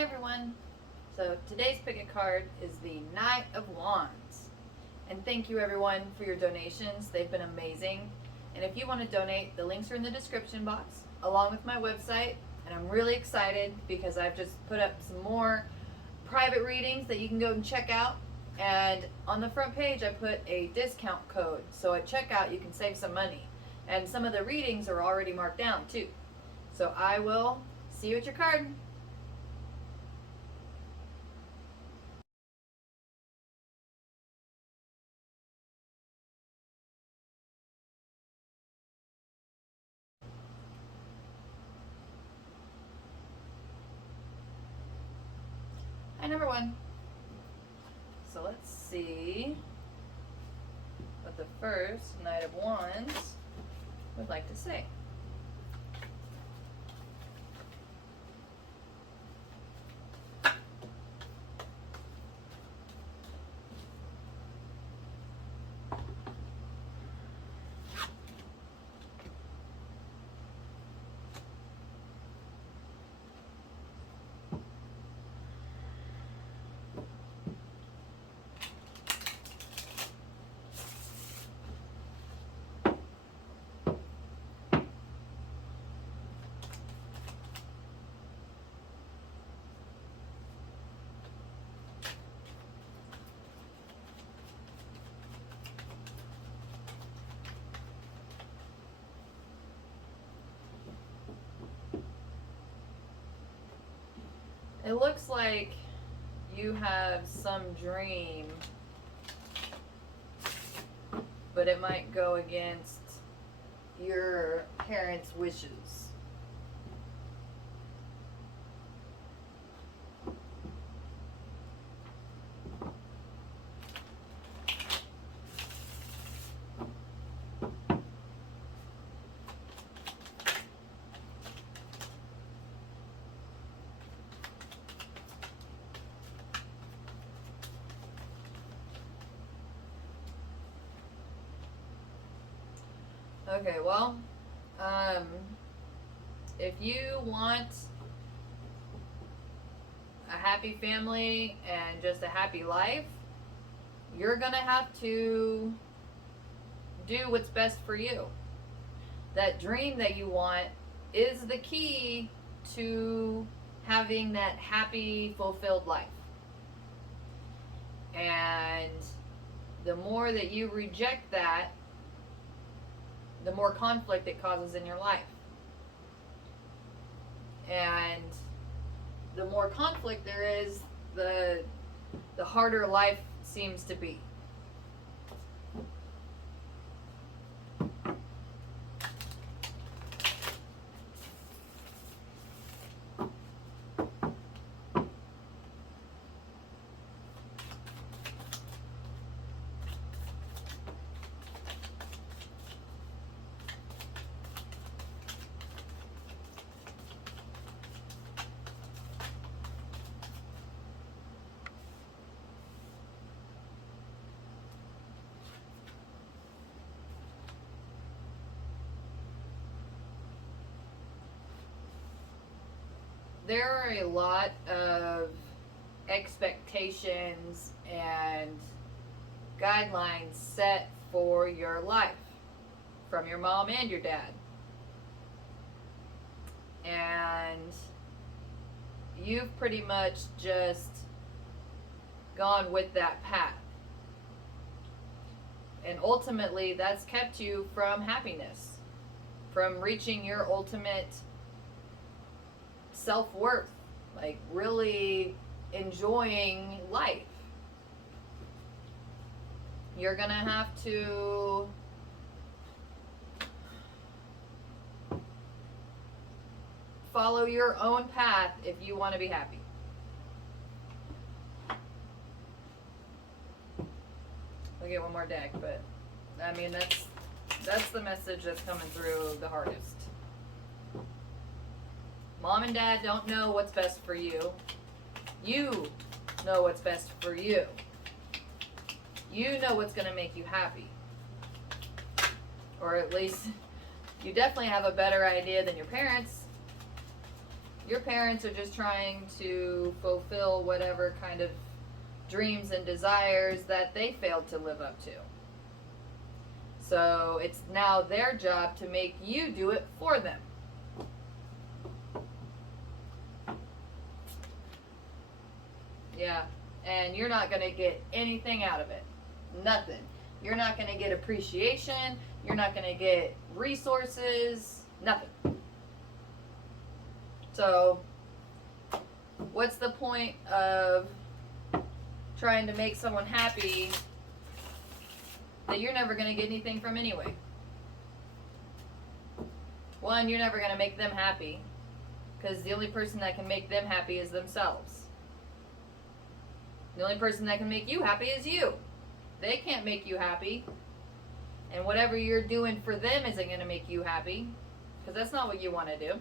Hi everyone. So today's pick a card is the Knight of Wands. And thank you everyone for your donations. They've been amazing. And if you want to donate, the links are in the description box along with my website. And I'm really excited because I've just put up some more private readings that you can go and check out. And on the front page, I put a discount code. So at checkout, you can save some money. And some of the readings are already marked down too. So I will see you at your card. Hi, number one. So let's see what the first Knight of Wands would like to say. It looks like you have some dream, but it might go against your parents' wishes. Okay, well, if you want a happy family and just a happy life, you're gonna have to do what's best for you. That dream that you want is the key to having that happy, fulfilled life. And the more that you reject that, the more conflict it causes in your life. And the more conflict there is, the harder life seems to be. There are a lot of expectations and guidelines set for your life from your mom and your dad. And you've pretty much just gone with that path. And ultimately, that's kept you from happiness, from reaching your ultimate self-worth, like really enjoying life. You're gonna have to follow your own path if you want to be happy. I'll get one more deck, but I mean that's the message that's coming through the hardest. Mom and dad don't know what's best for you. You know what's best for you. You know what's going to make you happy. Or at least you definitely have a better idea than your parents. Your parents are just trying to fulfill whatever kind of dreams and desires that they failed to live up to. So it's now their job to make you do it for them. Yeah, and you're not going to get anything out of it. Nothing. You're not going to get appreciation. You're not going to get resources. Nothing. So, what's the point of trying to make someone happy that you're never going to get anything from anyway? One, you're never going to make them happy, because the only person that can make them happy is themselves. The only person that can make you happy is you. They can't make you happy. And whatever you're doing for them isn't going to make you happy, because that's not what you want to do.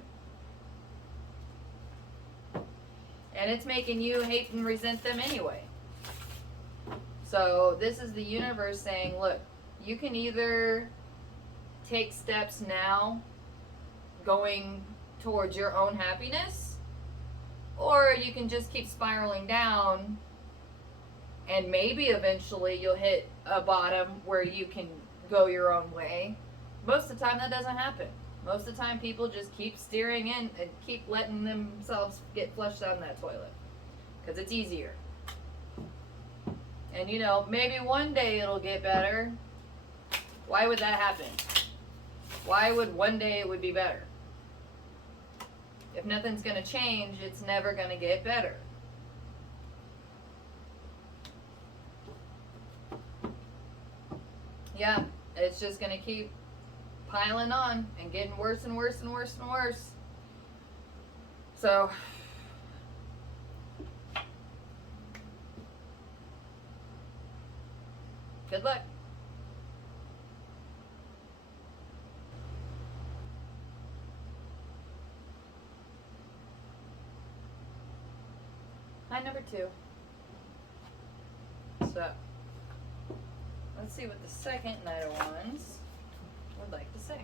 And it's making you hate and resent them anyway. So this is the universe saying, look, you can either take steps now going towards your own happiness, or you can just keep spiraling down, and maybe eventually you'll hit a bottom where you can go your own way. Most of the time that doesn't happen. Most of the time people just keep steering in and keep letting themselves get flushed down that toilet, because it's easier. And you know, maybe one day it'll get better. Why would that happen? Why would one day it would be better? If nothing's going to change, it's never going to get better. Yeah, it's just going to keep piling on and getting worse and worse and worse and worse. So, good luck. Hi, number 2. So, let's see what the second Knight of Wands would like to say.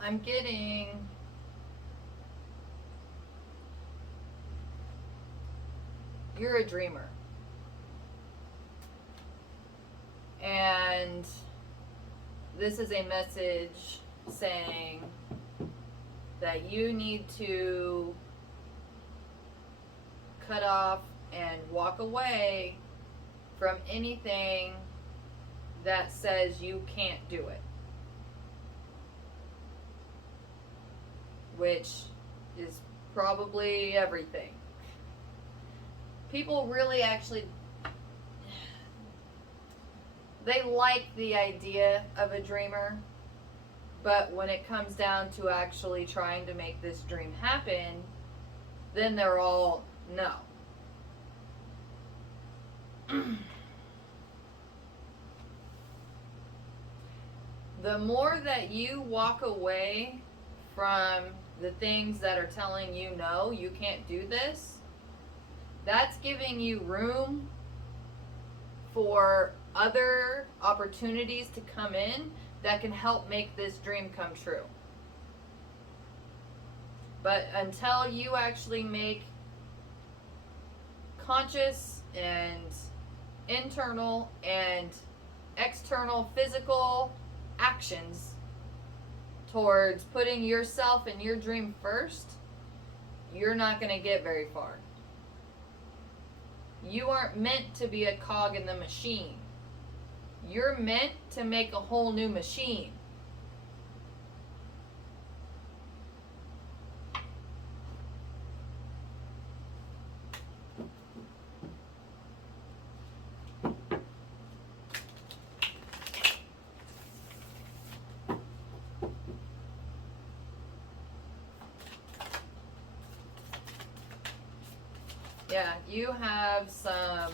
I'm getting you're a dreamer. And this is a message saying that you need to cut off and walk away from anything that says you can't do it. Which is probably everything. People really actually, they like the idea of a dreamer, but when it comes down to actually trying to make this dream happen, then they're all no. The more that you walk away from the things that are telling you no, you can't do this, that's giving you room for other opportunities to come in that can help make this dream come true. But until you actually make conscious and internal and external physical actions towards putting yourself and your dream first, you're not going to get very far. You aren't meant to be a cog in the machine. You're meant to make a whole new machine. Yeah, you have some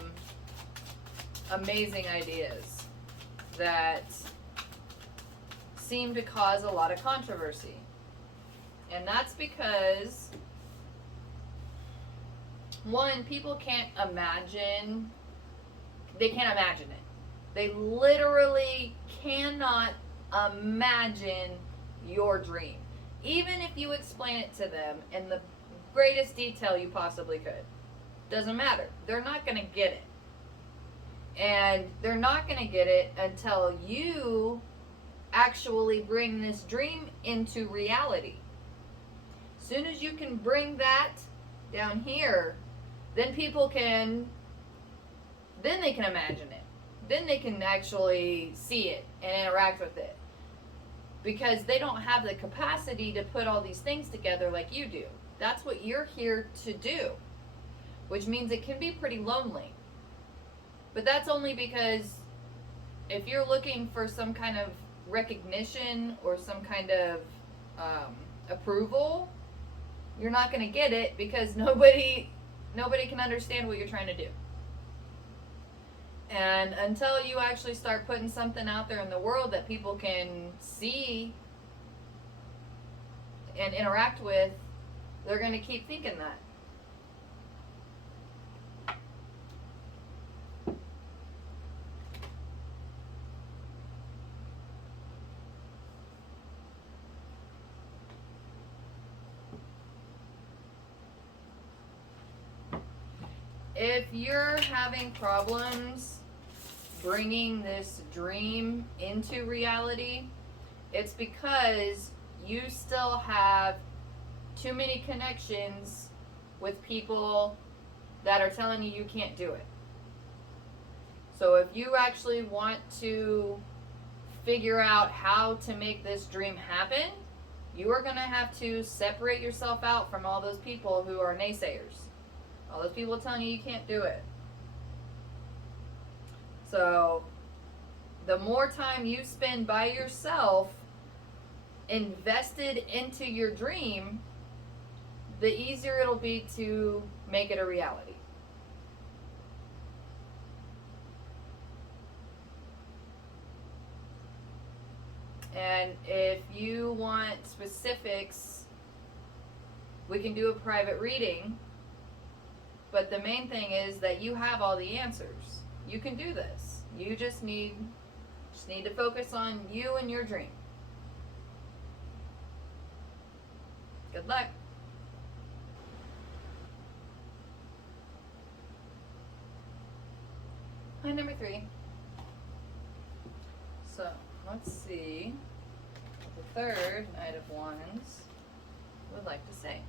amazing ideas that seem to cause a lot of controversy. And that's because, one, people can't imagine it. They literally cannot imagine your dream. Even if you explain it to them in the greatest detail you possibly could. Doesn't matter. They're not going to get it. And they're not going to get it until you actually bring this dream into reality. As soon as you can bring that down here, then they can imagine it. Then they can actually see it and interact with it. Because they don't have the capacity to put all these things together like you do. That's what you're here to do. Which means it can be pretty lonely. But that's only because if you're looking for some kind of recognition or some kind of approval, you're not going to get it because nobody can understand what you're trying to do. And until you actually start putting something out there in the world that people can see and interact with, they're going to keep thinking that. If you're having problems bringing this dream into reality, it's because you still have too many connections with people that are telling you you can't do it. So if you actually want to figure out how to make this dream happen, you are going to have to separate yourself out from all those people who are naysayers. All those people telling you can't do it. So, the more time you spend by yourself, invested into your dream, the easier it'll be to make it a reality. And if you want specifics, we can do a private reading. But the main thing is that you have all the answers. You can do this. You just need to focus on you and your dream. Good luck. Line number 3. So, let's see what the third Knight of Wands would like to say.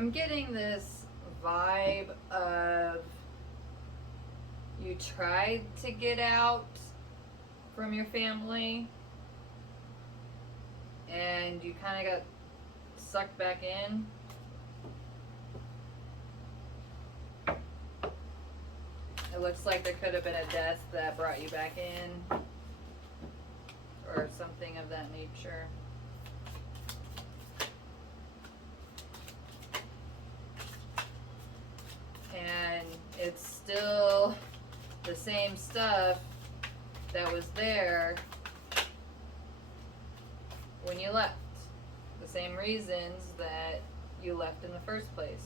I'm getting this vibe of you tried to get out from your family and you kind of got sucked back in. It looks like there could have been a death that brought you back in, or something of that nature. And it's still the same stuff that was there when you left. The same reasons that you left in the first place.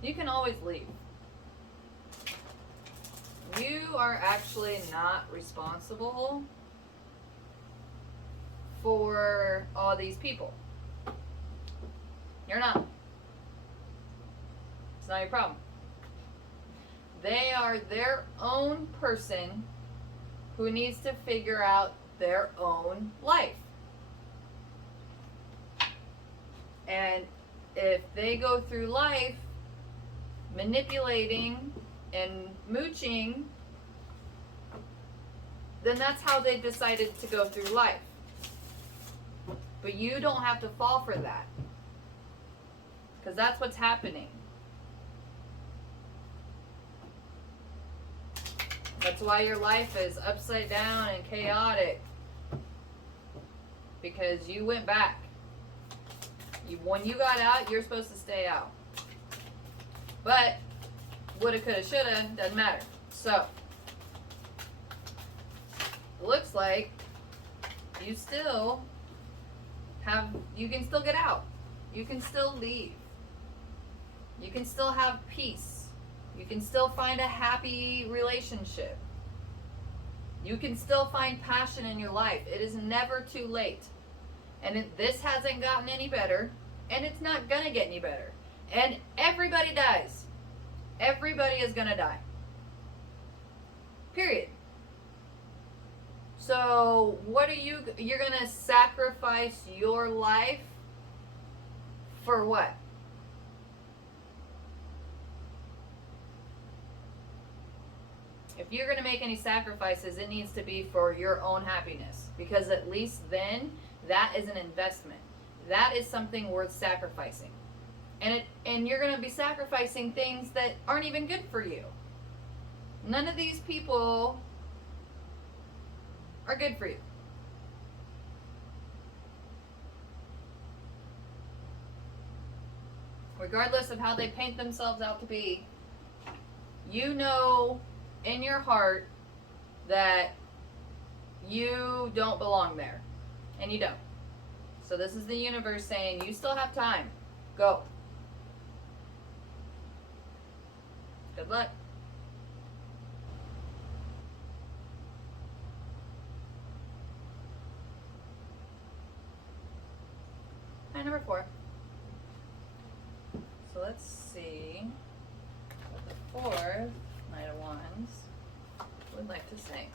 You can always leave. You are actually not responsible for all these people. You're not. It's not your problem. They are their own person who needs to figure out their own life. And if they go through life manipulating and mooching, then that's how they decided to go through life. But you don't have to fall for that, because that's what's happening. That's why your life is upside down and chaotic, because you went back. When you got out, you're supposed to stay out. But woulda, coulda, shoulda, doesn't matter. So it looks like you still have, you can still get out. You can still leave. You can still have peace. You can still find a happy relationship. You can still find passion in your life. It is never too late. And this hasn't gotten any better, and it's not gonna get any better. And everybody dies. Everybody is gonna die. Period. So what are you're gonna sacrifice your life for what? If you're gonna make any sacrifices, it needs to be for your own happiness, because at least then that is an investment. That is something worth sacrificing. And you're going to be sacrificing things that aren't even good for you. None of these people are good for you. Regardless of how they paint themselves out to be, you know in your heart that you don't belong there. And you don't. So this is the universe saying, you still have time. Go. Good luck. Hi, number 4. So let's see what the 4th Knight of Wands would like to say.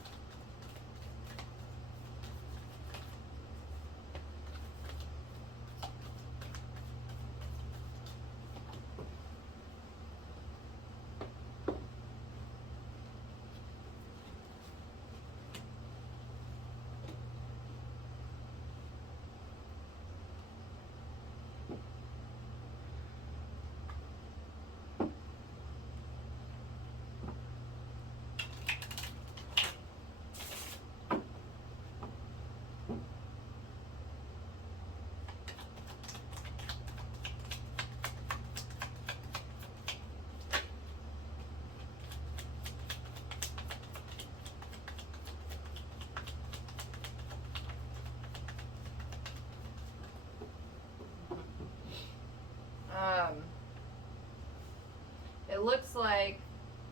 It looks like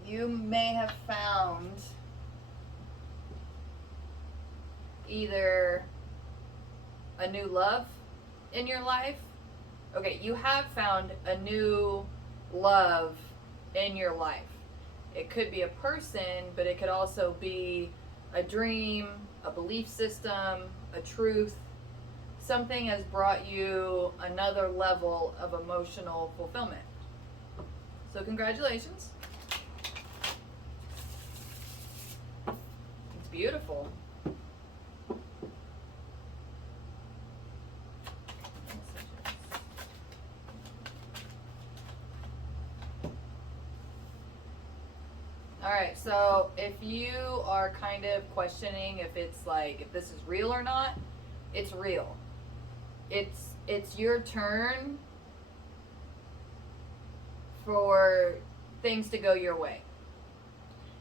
you may have found either a new love in your life. Okay, you have found a new love in your life. It could be a person, but it could also be a dream, a belief system, a truth. Something has brought you another level of emotional fulfillment. So congratulations. It's beautiful. Alright, so if you are kind of questioning if it's like, if this is real or not, it's real. It's your turn for things to go your way.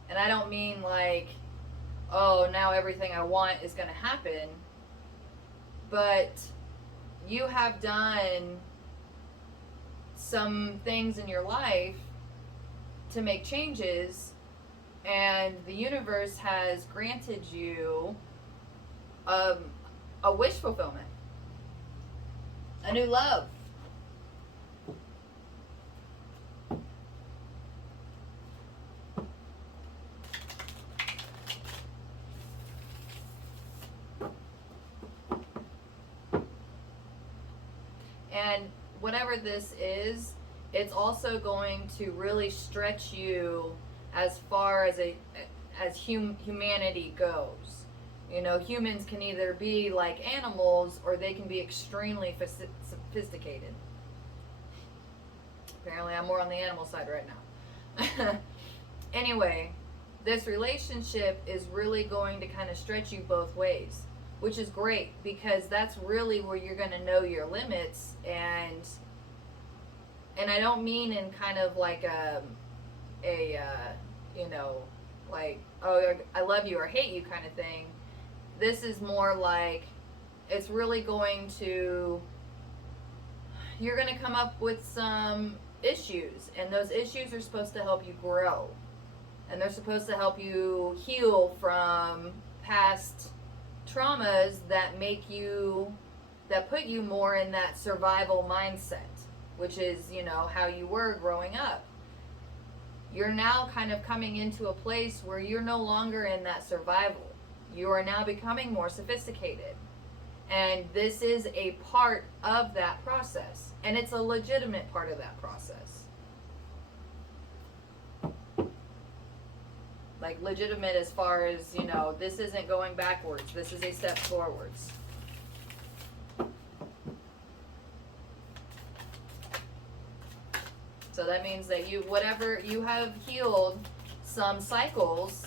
And I don't mean like, oh, now everything I want is going to happen. But you have done some things in your life to make changes, and the universe has granted you a wish fulfillment, a new love. And whatever this is, it's also going to really stretch you as far as humanity goes. You know, humans can either be like animals or they can be extremely sophisticated. Apparently, I'm more on the animal side right now. Anyway, this relationship is really going to kind of stretch you both ways, which is great because that's really where you're going to know your limits. And I don't mean in kind of like a you know, like, oh, I love you or hate you kind of thing. This is more like it's really going to, you're going to come up with some issues, and those issues are supposed to help you grow, and they're supposed to help you heal from past traumas that put you more in that survival mindset, which is, you know, how you were growing up. You're now kind of coming into a place where you're no longer in that survival. You are now becoming more sophisticated. And this is a part of that process. And it's a legitimate part of that process. Like legitimate as far as, you know, this isn't going backwards. This is a step forwards. So that means that you have healed some cycles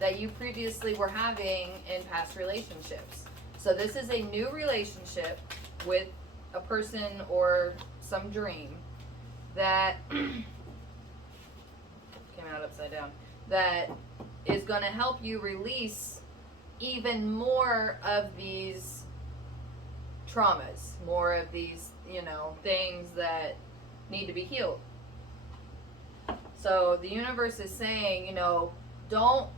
that you previously were having in past relationships. So this is a new relationship with a person or some dream that came out upside down, that is going to help you release even more of these traumas, more of these, you know, things that need to be healed. So the universe is saying, you know, don't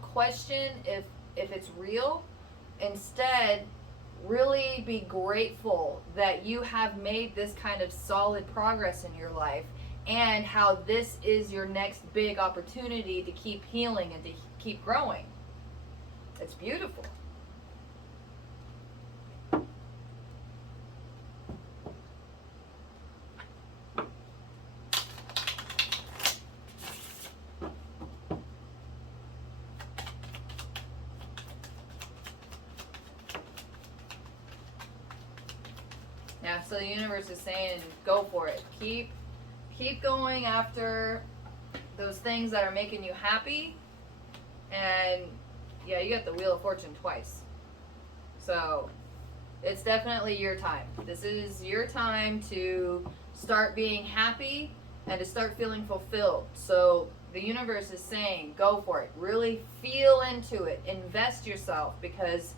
question if it's real. Instead, really be grateful that you have made this kind of solid progress in your life, and how this is your next big opportunity to keep healing and to keep growing. It's beautiful. Yeah, so the universe is saying, go for it. Keep going after those things that are making you happy. And yeah, you got the Wheel of Fortune twice. So it's definitely your time. This is your time to start being happy and to start feeling fulfilled. So the universe is saying, go for it. Really feel into it. Invest yourself, because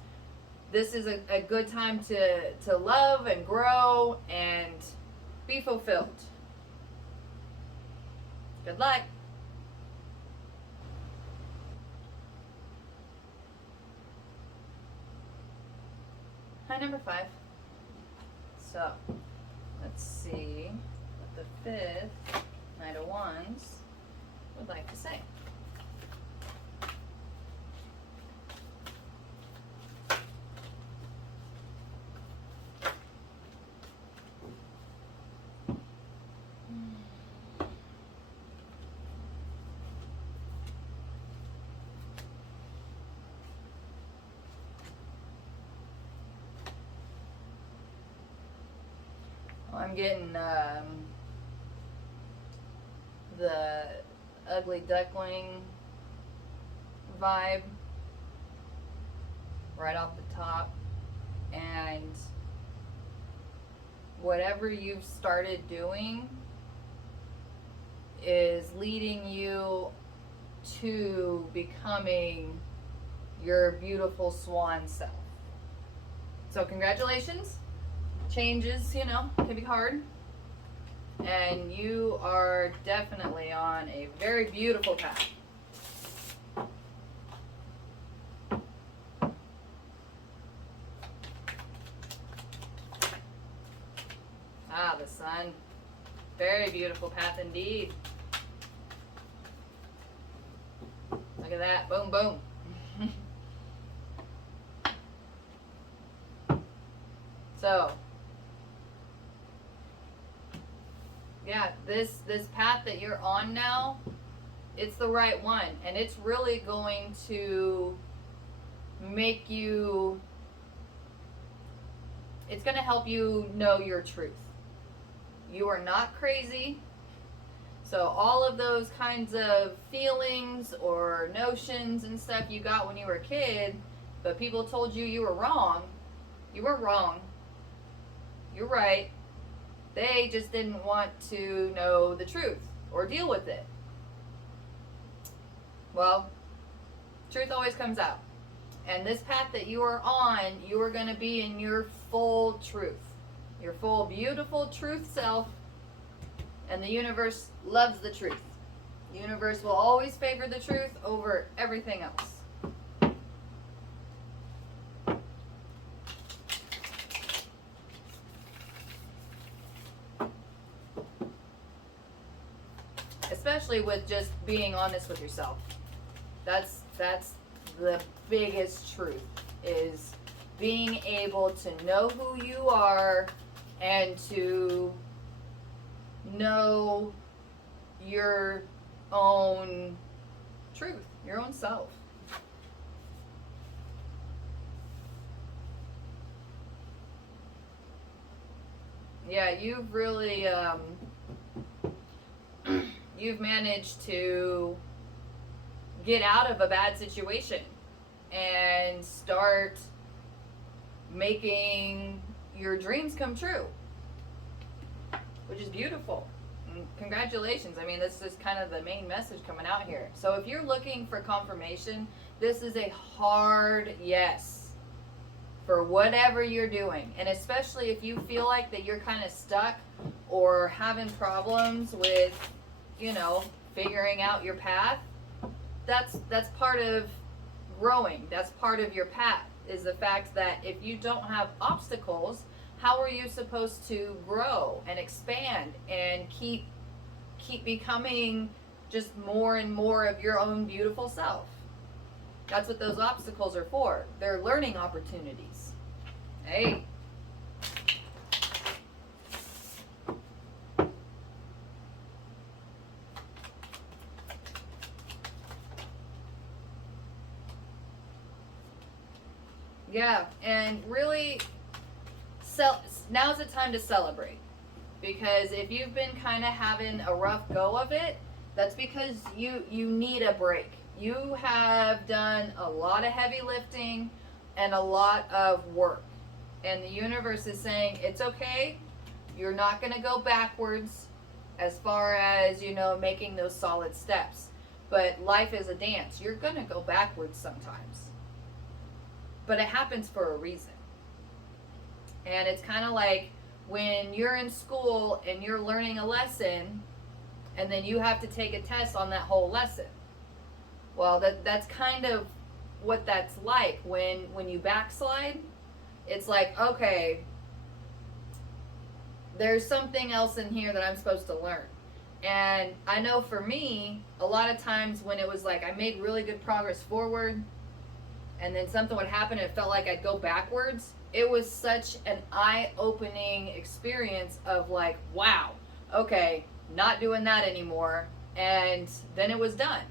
this is a good time to love and grow and be fulfilled. Good luck. Hi, number 5. So, let's see what the 5th Knight of Wands would like to say. I'm getting the ugly duckling vibe right off the top, and whatever you've started doing is leading you to becoming your beautiful swan self. So congratulations. Changes, you know, can be hard. And you are definitely on a very beautiful path. Ah, the sun. Very beautiful path indeed. Look at that. Boom, boom. So, yeah, this path that you're on now, it's the right one, and it's really going to make you, it's going to help you know your truth. You are not crazy. So all of those kinds of feelings or notions and stuff you got when you were a kid, but people told you you were wrong, you were wrong. You're right. They just didn't want to know the truth or deal with it. Well, truth always comes out. And this path that you are on, you are going to be in your full truth. Your full, beautiful truth self. And the universe loves the truth. The universe will always favor the truth over everything else. Especially with just being honest with yourself. That's the biggest truth, is being able to know who you are and to know your own truth, your own self. Yeah, you've really you've managed to get out of a bad situation and start making your dreams come true, which is beautiful. And congratulations. I mean, this is kind of the main message coming out here. So if you're looking for confirmation, this is a hard yes for whatever you're doing. And especially if you feel like that you're kind of stuck or having problems with, you know, figuring out your path, that's part of growing. That's part of your path, is the fact that if you don't have obstacles, how are you supposed to grow and expand and keep becoming just more and more of your own beautiful self? That's what those obstacles are for. They're learning opportunities. Hey. Yeah, and really, now's the time to celebrate. Because if you've been kind of having a rough go of it, that's because you need a break. You have done a lot of heavy lifting and a lot of work. And the universe is saying, it's okay. You're not going to go backwards as far as, you know, making those solid steps. But life is a dance. You're going to go backwards sometimes. But it happens for a reason. And it's kind of like when you're in school and you're learning a lesson and then you have to take a test on that whole lesson. Well, that's kind of what that's like when you backslide. it's like, okay, there's something else in here that I'm supposed to learn. And I know for me, a lot of times when it was like I made really good progress forward and then something would happen and it felt like I'd go backwards, it was such an eye-opening experience of like, wow, okay, not doing that anymore. And then it was done.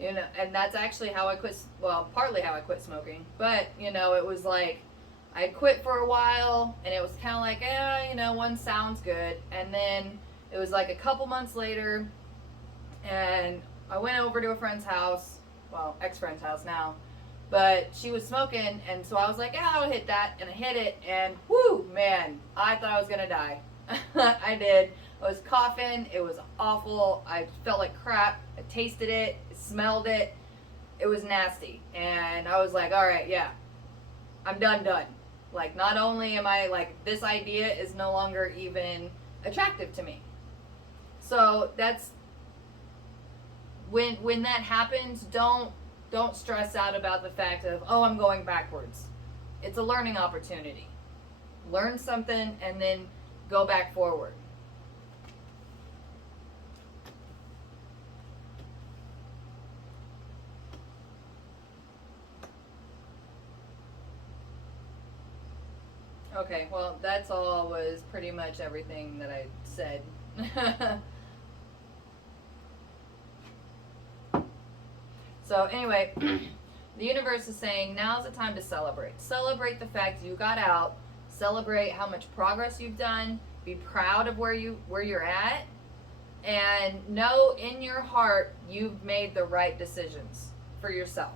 You know, and that's actually how I quit, well, partly how I quit smoking. But, you know, it was like I quit for a while and it was kind of like, you know, one sounds good. And then it was like a couple months later and I went over to a friend's house, well, ex-friend's house now, but she was smoking, and so I was like, yeah, I'll hit that, and I hit it, and whoo, man, I thought I was gonna die. I did. I was coughing. It was awful. I felt like crap. I tasted it, smelled it. It was nasty, and I was like, all right, yeah, I'm done. Like, not only am I like, this idea is no longer even attractive to me. So that's when that happens, don't stress out about the fact of, oh, I'm going backwards. It's a learning opportunity. Learn something and then go back forward. Okay, well, that's all was pretty much everything that I said. So anyway, the universe is saying now's the time to celebrate. Celebrate the fact you got out. Celebrate how much progress you've done. Be proud of where you're at, and know in your heart you've made the right decisions for yourself.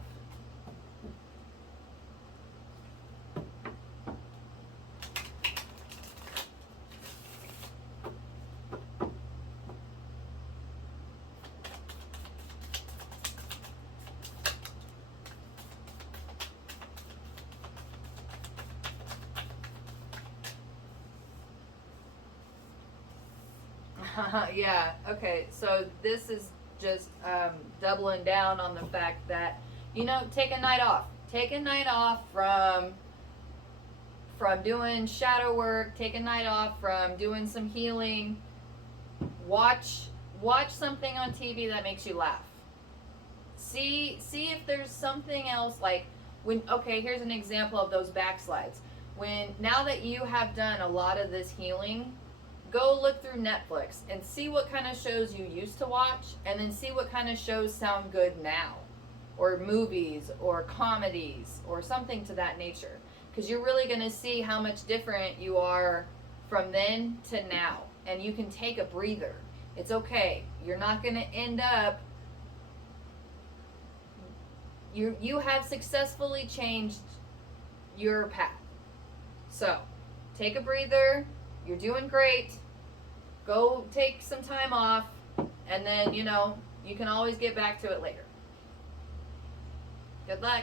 Yeah, okay, so this is just doubling down on the fact that, you know, take a night off. Take a night off from doing shadow work. Take a night off from doing some healing. Watch something on TV that makes you laugh. See if there's something else, like when, okay, here's an example of those backslides. When, now that you have done a lot of this healing, go look through Netflix and see what kind of shows you used to watch, and then see what kind of shows sound good now, or movies or comedies or something to that nature, because you're really going to see how much different you are from then to now. And you can take a breather. It's okay. You're not going to end up, you have successfully changed your path. So take a breather. You're doing great. Go take some time off, and then, you know, you can always get back to it later. Good luck.